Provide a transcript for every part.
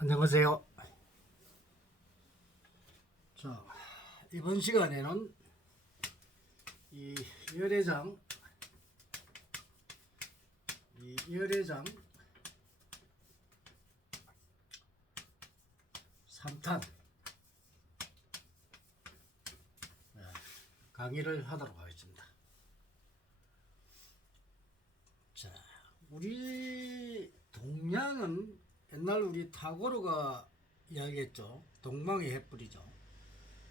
안녕하세요. 자, 이번 시간에는 이 열애장, 이 열애장 3탄 강의를 하도록 하겠습니다. 자, 우리 동양은 옛날 우리 타고르가 이야기했죠. 동방의 햇불이죠.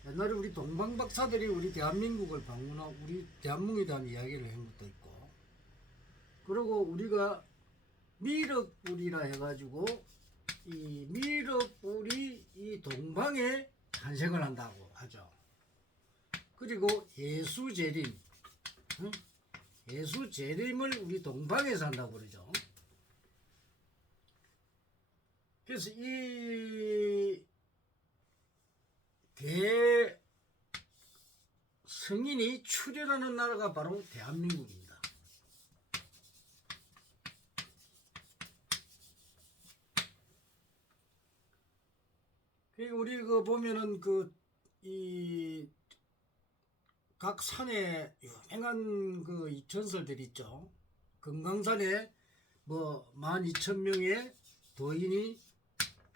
옛날에 우리 동방 박사들이 우리 대한민국을 방문하고 우리 대한민국에 대한 이야기를 한 것도 있고, 그리고 우리가 미륵불이라 해가지고 이 미륵불이 이 동방에 탄생을 한다고 하죠. 그리고 예수재림, 예수재림을 우리 동방에서 한다고 그러죠. 그래서 이 대성인이 출현하는 나라가 바로 대한민국입니다. 우리 그 보면은 이 각 산에 유명한 그 전설들 있죠. 금강산에 뭐 12,000명의 도인이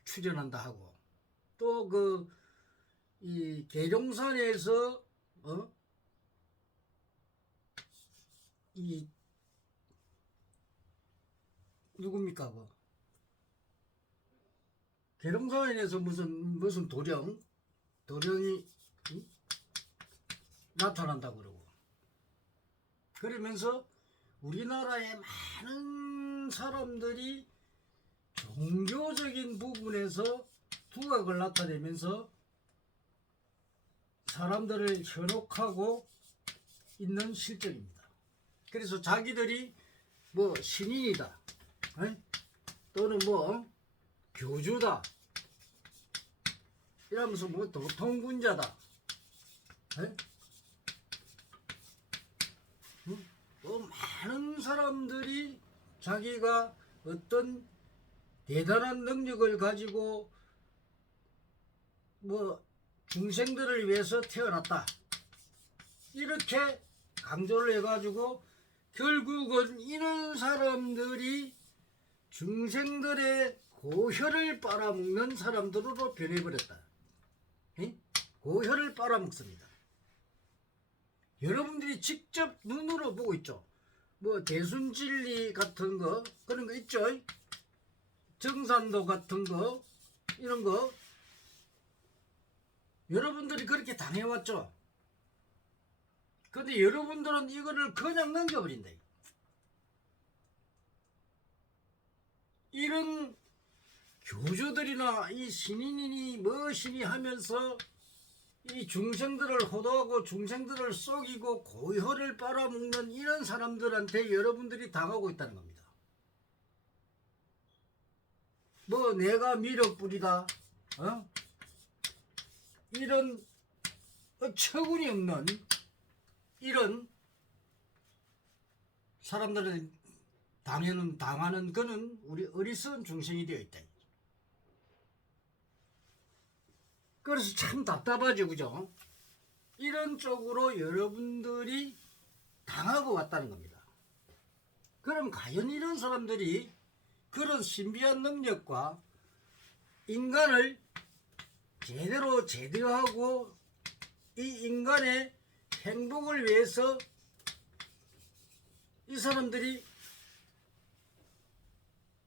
출현한다 하고, 또 이 계룡산에서 이 누굽니까 계룡산에서 무슨 도령이 나타난다 그러고, 그러면서 우리나라의 많은 사람들이 종교적인 부분에서 두각을 나타내면서 사람들을 현혹하고 있는 실정입니다. 그래서 자기들이 뭐 신인이다, 또는 뭐 교주다 이러면서 뭐 도통군자다, 또 많은 사람들이 자기가 어떤 대단한 능력을 가지고 뭐 중생들을 위해서 태어났다 이렇게 강조를 해가지고, 결국은 이런 사람들이 중생들의 고혈을 빨아먹는 사람들로 변해버렸다. 고혈을 빨아먹습니다. 여러분들이 직접 눈으로 보고 있죠. 뭐 대순진리 같은 거, 그런 거 있죠. 정산도 같은 거, 이런 거 여러분들이 그렇게 당해왔죠. 근데 여러분들은 이거를 그냥 넘겨버린다. 이런 교주들이나 이 신인이니 무엇이니 하면서 이 중생들을 호도하고 중생들을 속이고 고혈을 빨아먹는 이런 사람들한테 여러분들이 당하고 있다는 겁니다. 뭐 내가 미륵불이다, 이런 어처구니 없는 이런 사람들은 당하는 그는 우리 어리석은 중생이 되어 있다. 그래서 참 답답하죠, 그죠? 이런 쪽으로 여러분들이 당하고 왔다는 겁니다. 그럼 과연 이런 사람들이 그런 신비한 능력과 인간을 제대로 제어하고 이 인간의 행복을 위해서 이 사람들이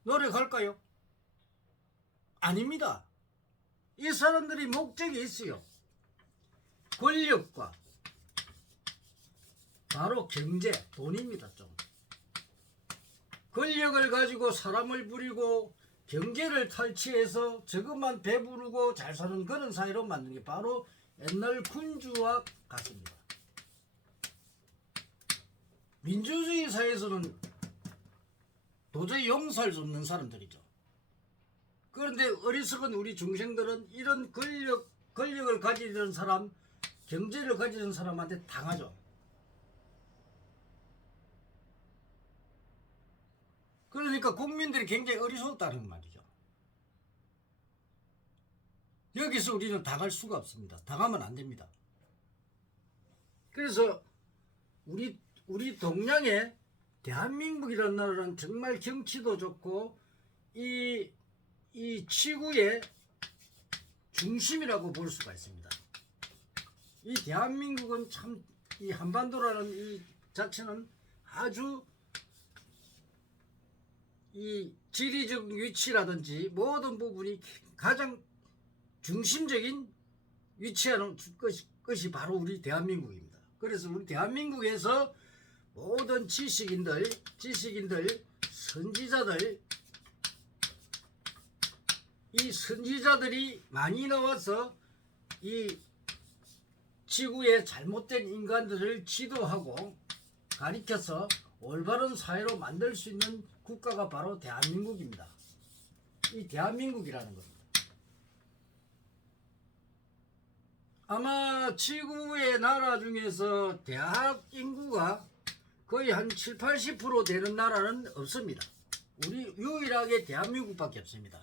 노력할까요? 아닙니다. 이 사람들이 목적이 있어요. 권력과 바로 경제, 돈입니다. 좀 권력을 가지고 사람을 부리고 경제를 탈취해서 저것만 배부르고 잘 사는 그런 사회로 만든 게 바로 옛날 군주와 같습니다. 민주주의 사회에서는 도저히 용서할 수 없는 사람들이죠. 그런데 어리석은 우리 중생들은 이런 권력을 가지는 사람, 경제를 가지는 사람한테 당하죠. 그러니까 국민들이 굉장히 어리석다는 말이죠. 여기서 우리는 당할 수가 없습니다. 당하면 안 됩니다. 그래서 우리 동양에 대한민국이라는 나라는 정말 경치도 좋고 이 지구의 중심이라고 볼 수가 있습니다. 이 대한민국은 참 이 한반도라는 이 자체는 아주 이 지리적 위치라든지 모든 부분이 가장 중심적인 위치하는 것이 바로 우리 대한민국입니다. 그래서 우리 대한민국에서 모든 지식인들, 선지자들, 이 선지자들이 많이 나와서 이 지구의 잘못된 인간들을 지도하고 가리켜서 올바른 사회로 만들 수 있는 국가가 바로 대한민국입니다. 이 대한민국이라는 겁니다. 아마 지구의 나라 중에서 대학 인구가 거의 한 7, 80% 되는 나라는 없습니다. 우리 유일하게 대한민국밖에 없습니다.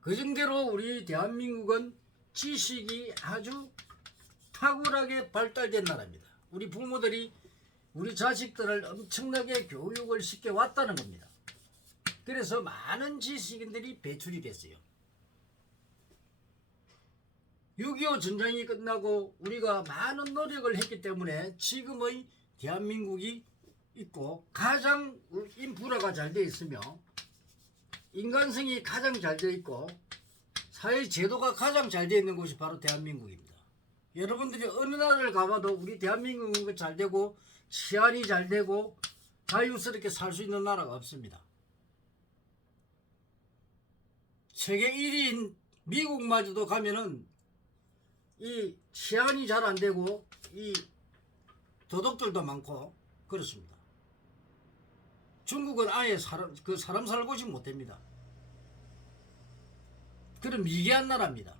그 정도로 우리 대한민국은 지식이 아주 탁월하게 발달된 나라입니다. 우리 부모들이 우리 자식들을 엄청나게 교육을 시켜왔다는 겁니다. 그래서 많은 지식인들이 배출이 됐어요. 6.25 전쟁이 끝나고 우리가 많은 노력을 했기 때문에 지금의 대한민국이 있고 가장 인프라가 잘 되어 있으며 인간성이 가장 잘 되어 있고 사회 제도가 가장 잘 되어 있는 곳이 바로 대한민국입니다. 여러분들이 어느 나라를 가봐도 우리 대한민국은 잘 되고 치안이 잘 되고 자유스럽게 살 수 있는 나라가 없습니다. 세계 1위인 미국마저도 가면은 이 치안이 잘 안 되고 이 도둑들도 많고 그렇습니다. 중국은 아예 사람 살 곳이 못 됩니다. 그런 미개한 나라입니다.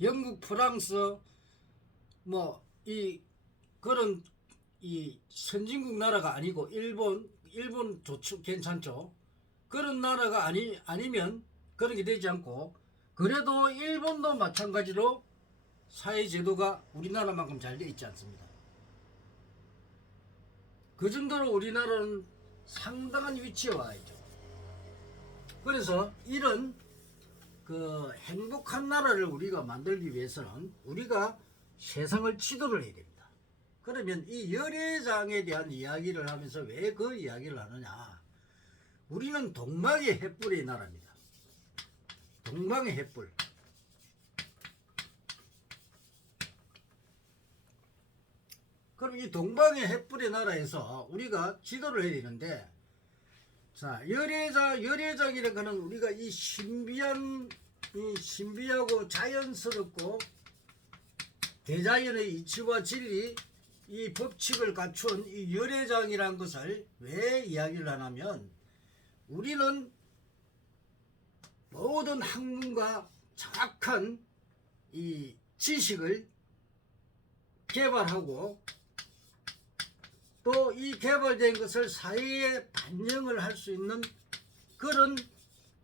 영국, 프랑스 그런 이 선진국 나라가 아니고 일본 좋죠, 괜찮죠. 그런 나라가 아니면 그런 게 되지 않고 그래도 일본도 마찬가지로 사회제도가 우리나라만큼 잘 되어 있지 않습니다. 그 정도로 우리나라는 상당한 위치에 와 있죠. 그래서 이런 그 행복한 나라를 우리가 만들기 위해서는 우리가 세상을 지도를 해야 됩니다. 그러면 이 열애장에 대한 이야기를 하면서 왜 그 이야기를 하느냐? 우리는 동방의 횃불의 나라입니다. 동방의 횃불. 그럼 이 동방의 횃불의 나라에서 우리가 지도를 해야 되는데, 자, 열애장이라는 거는 우리가 이 신비하고 자연스럽고 대자연의 이치와 진리, 이 법칙을 갖춘 이 열애장이라는 것을 왜 이야기를 하냐면, 우리는 모든 학문과 정확한 이 지식을 개발하고 또 이 개발된 것을 사회에 반영을 할 수 있는 그런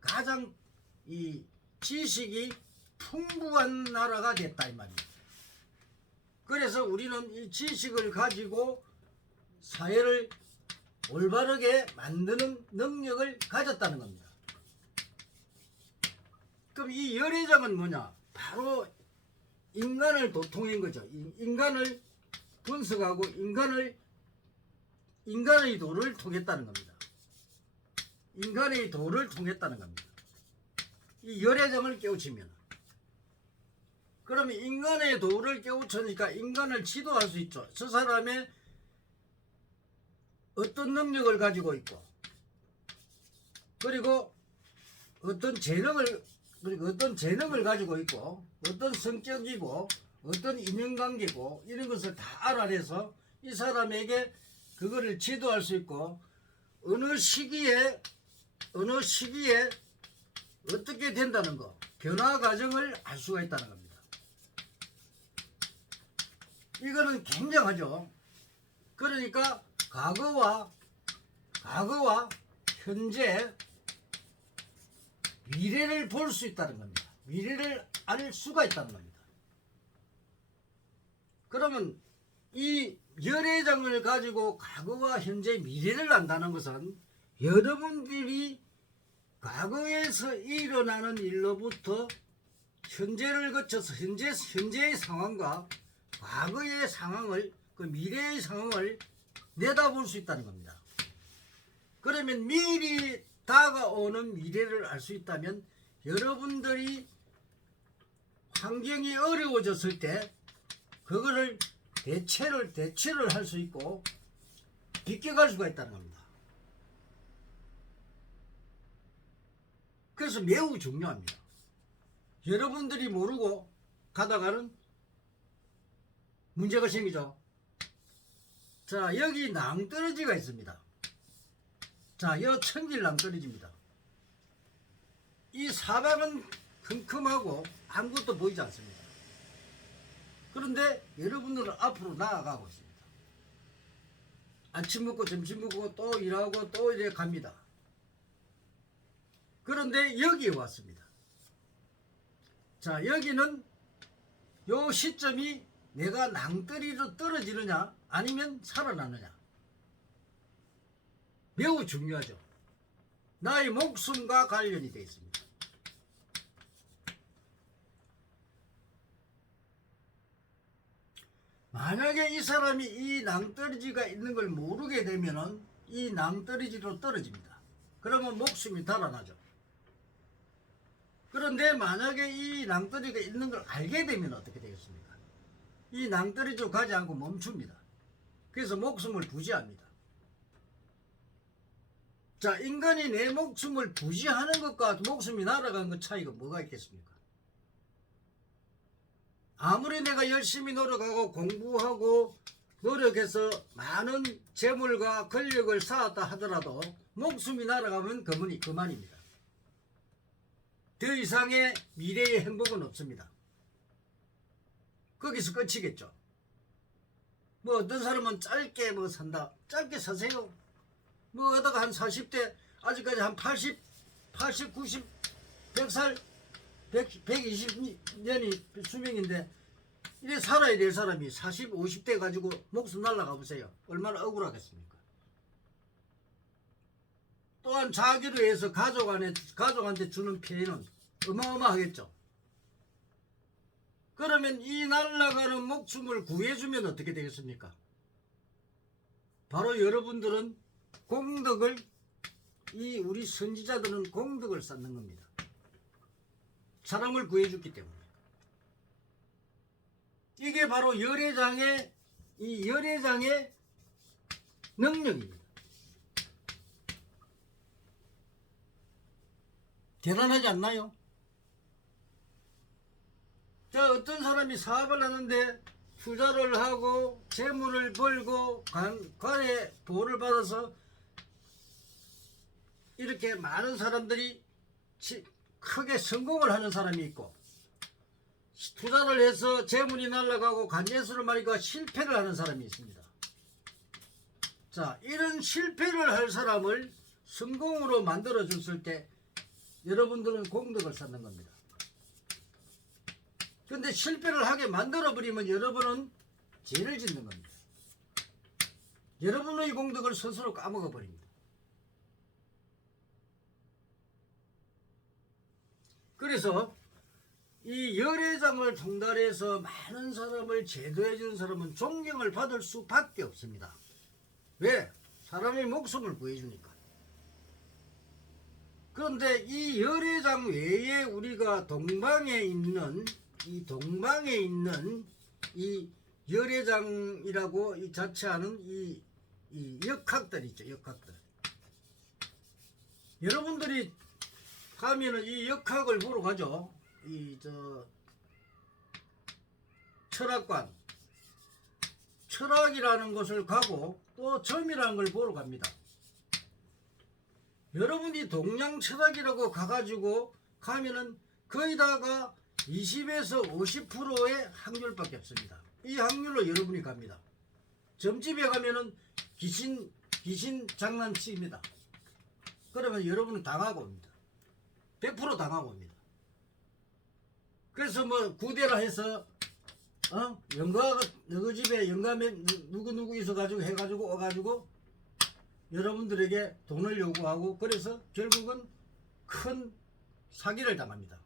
가장 이 지식이 풍부한 나라가 됐다 이 말입니다. 그래서 우리는 이 지식을 가지고 사회를 올바르게 만드는 능력을 가졌다는 겁니다. 그럼 이 열애장은 뭐냐? 바로 인간을 도통한 거죠. 인간을 분석하고 인간의 도를 통했다는 겁니다. 인간의 도를 통했다는 겁니다. 이 열애장을 깨우치면, 그러면 인간의 도를 깨우치니까 인간을 지도할 수 있죠. 저 사람의 어떤 능력을 가지고 있고, 그리고 어떤 재능을 가지고 있고, 어떤 성격이고, 어떤 인연관계고, 이런 것을 다 알아내서 이 사람에게 그거를 지도할 수 있고, 어느 시기에 어떻게 된다는 거, 변화 과정을 알 수가 있다는 겁니다. 이거는 굉장하죠. 그러니까 과거와 현재, 미래를 볼 수 있다는 겁니다. 미래를 알 수가 있다는 겁니다. 그러면 이 열애장을 가지고 과거와 현재 미래를 안다는 것은 여러분들이 과거에서 일어나는 일로부터 현재를 거쳐서 현재의 상황과 과거의 상황을 그 미래의 상황을 내다볼 수 있다는 겁니다. 그러면 미리 다가오는 미래를 알 수 있다면 여러분들이 환경이 어려워졌을 때 그거를 대체를 할 수 있고 비껴갈 수가 있다는 겁니다. 그래서 매우 중요합니다. 여러분들이 모르고 가다가는 문제가 생기죠. 자, 여기 낭떠러지가 있습니다. 자, 여 천길 낭떠러지입니다. 이 사방은 컴컴하고 아무것도 보이지 않습니다. 그런데 여러분들은 앞으로 나아가고 있습니다. 아침 먹고 점심 먹고 또 일하고 또 이래 갑니다. 그런데 여기에 왔습니다. 자, 여기는 요 시점이 내가 낭떠러지로 떨어지느냐 아니면 살아나느냐 매우 중요하죠. 나의 목숨과 관련이 되어 있습니다. 만약에 이 사람이 이 낭떠러지가 있는 걸 모르게 되면은 이 낭떠러지로 떨어집니다. 그러면 목숨이 달아나죠. 그런데 만약에 이 낭떠러지가 있는 걸 알게 되면 어떻게 되겠습니까? 이 낭떠러지로 가지 않고 멈춥니다. 그래서 목숨을 부지합니다. 자, 인간이 내 목숨을 부지하는 것과 목숨이 날아가는 것 차이가 뭐가 있겠습니까? 아무리 내가 열심히 노력하고 공부하고 노력해서 많은 재물과 권력을 쌓았다 하더라도 목숨이 날아가면 그만입니다. 더 이상의 미래의 행복은 없습니다. 거기서 끝이겠죠. 뭐 어떤 사람은 짧게 뭐 산다. 짧게 사세요. 뭐 하다가 한 40대 아직까지 한 80, 90, 100살 120년이 수명인데 이래 살아야 될 사람이 40, 50대 가지고 목숨 날아가 보세요. 얼마나 억울하겠습니까? 또한 자기로 해서 가족한테 주는 피해는 어마어마하겠죠. 그러면 이 날아가는 목숨을 구해주면 어떻게 되겠습니까? 바로 여러분들은 공덕을 우리 선지자들은 공덕을 쌓는 겁니다. 사람을 구해줬기 때문에. 이게 바로 열애장의 능력입니다. 대단하지 않나요? 자, 어떤 사람이 사업을 하는데 투자를 하고 재물을 벌고 관의 보호를 받아서 이렇게 많은 사람들이 크게 성공을 하는 사람이 있고 투자를 해서 재물이 날아가고 간제수를 마니까 실패를 하는 사람이 있습니다. 자, 이런 실패를 할 사람을 성공으로 만들어 줬을 때 여러분들은 공덕을 쌓는 겁니다. 그런데 실패를 하게 만들어 버리면 여러분은 죄를 짓는 겁니다. 여러분의 공덕을 스스로 까먹어 버립니다. 그래서 이 열애장을 통달해서 많은 사람을 제도해 주는 사람은 존경을 받을 수밖에 없습니다. 왜? 사람의 목숨을 구해주니까. 그런데 이 열애장 외에 우리가 동방에 있는 이 열애장이라고 이 자체하는 이 역학들 있죠. 역학들. 여러분들이 가면은 이 역학을 보러 가죠. 철학관, 철학이라는 것을 가고 또 점이라는 걸 보러 갑니다. 여러분이 동양 철학이라고 가가지고 가면은 거의 다가 20에서 50%의 확률밖에 없습니다. 이 확률로 여러분이 갑니다. 점집에 가면은 귀신 장난칩니다. 그러면 여러분은 당하고 옵니다. 100% 당하고 옵니다. 그래서 뭐 구대라 해서 영가가 너희 집에 영감에 누구 있어가지고 해가지고 와가지고 여러분들에게 돈을 요구하고 그래서 결국은 큰 사기를 당합니다.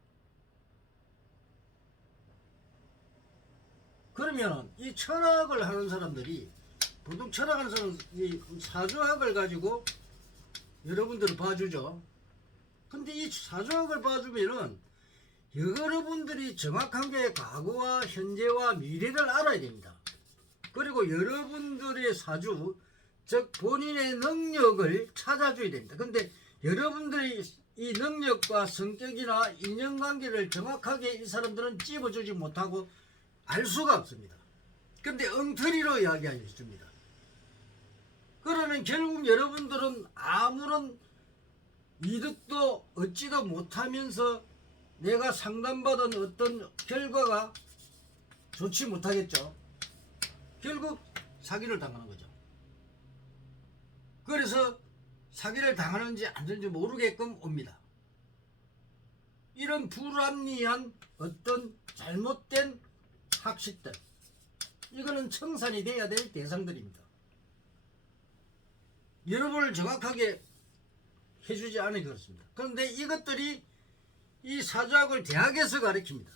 그러면 이 철학을 하는 사람들이 보통 철학하는 사람은 이 사주학을 가지고 여러분들을 봐주죠. 근데 이 사주학을 봐주면은 여러분들이 정확하게 과거와 현재와 미래를 알아야 됩니다. 그리고 여러분들의 사주, 즉 본인의 능력을 찾아줘야 됩니다. 근데 여러분들이 이 능력과 성격이나 인연관계를 정확하게 이 사람들은 찝어주지 못하고 알 수가 없습니다. 근데 엉터리로 이야기해 줍니다. 그러면 결국 여러분들은 아무런 이득도 얻지도 못하면서 내가 상담받은 어떤 결과가 좋지 못하겠죠. 결국 사기를 당하는 거죠. 그래서 사기를 당하는지 안 되는지 모르게끔 옵니다. 이런 불합리한 어떤 잘못된 학식들, 이거는 청산이 돼야 될 대상들입니다. 여러분을 정확하게 해주지 않으니 그렇습니다. 그런데 이것들이 이 사주학을 대학에서 가르칩니다.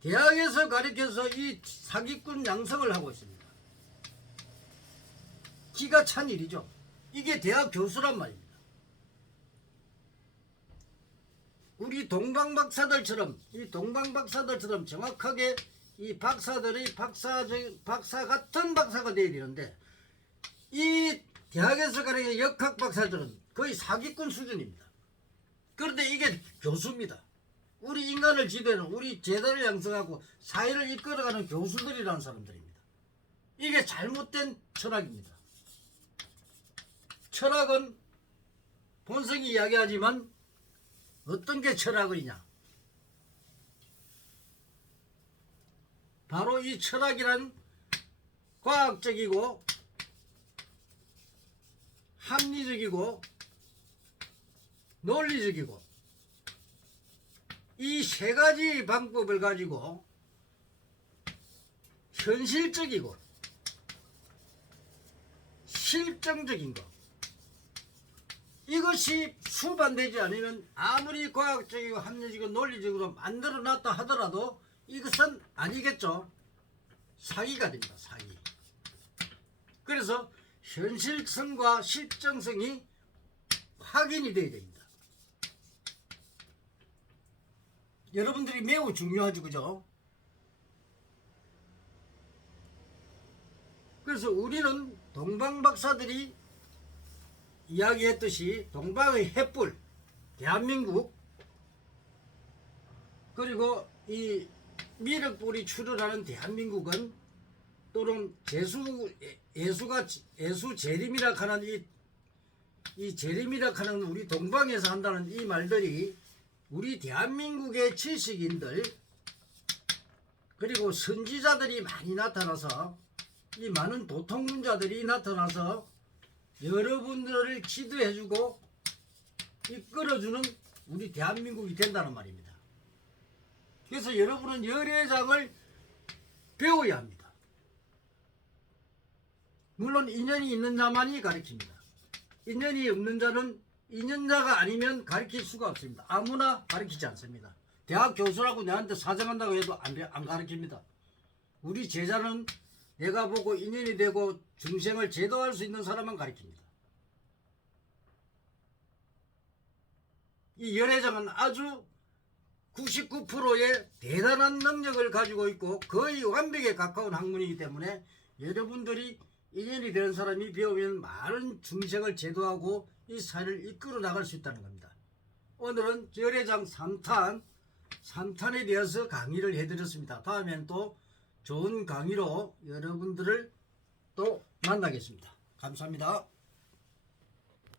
대학에서 가르쳐서 이 사기꾼 양성을 하고 있습니다. 기가 찬 일이죠. 이게 대학 교수란 말입니다. 우리 동방박사들처럼 정확하게 이 박사들이 박사 같은 박사가 돼야 되는데 이 대학에서 가르치는 역학 박사들은 거의 사기꾼 수준입니다. 그런데 이게 교수입니다. 우리 인간을 지배하는, 우리 제자를 양성하고 사회를 이끌어가는 교수들이라는 사람들입니다. 이게 잘못된 철학입니다. 철학은 본성이 이야기하지만 어떤 게 철학이냐? 바로 이 철학이란 과학적이고 합리적이고 논리적이고 이 세 가지 방법을 가지고 현실적이고 실정적인 것, 이것이 수반되지 않으면 아무리 과학적이고 합리적이고 논리적으로 만들어 놨다 하더라도 이것은 아니겠죠. 사기가 됩니다. 사기. 그래서 현실성과 실정성이 확인이 돼야 됩니다. 여러분들이 매우 중요하죠. 그죠? 그래서 우리는 동방박사들이 이야기했듯이 동방의 횃불, 대한민국, 그리고 이 미륵불이 출현하는 대한민국은 또는 예수 재림이라 하는 이 재림이라 하는 우리 동방에서 한다는 이 말들이 우리 대한민국의 지식인들 그리고 선지자들이 많이 나타나서 이 많은 도통문자들이 나타나서 여러분들을 기도해주고 이끌어주는 우리 대한민국이 된다는 말입니다. 그래서 여러분은 열애장을 배워야 합니다. 물론 인연이 있는 자만이 가르칩니다. 인연이 없는 자는 인연자가 아니면 가르칠 수가 없습니다. 아무나 가르치지 않습니다. 대학 교수라고 내한테 사정한다고 해도 안 가르칩니다. 우리 제자는 내가 보고 인연이 되고 중생을 제도할 수 있는 사람만 가르칩니다. 이 열애장은 아주 99%의 대단한 능력을 가지고 있고 거의 완벽에 가까운 학문이기 때문에 여러분들이 인연이 되는 사람이 배우면 많은 중생을 제도하고 이 사회를 이끌어 나갈 수 있다는 겁니다. 오늘은 열애장 3탄에 대해서 강의를 해드렸습니다. 다음엔 또 좋은 강의로 여러분들을 또 만나겠습니다. 감사합니다.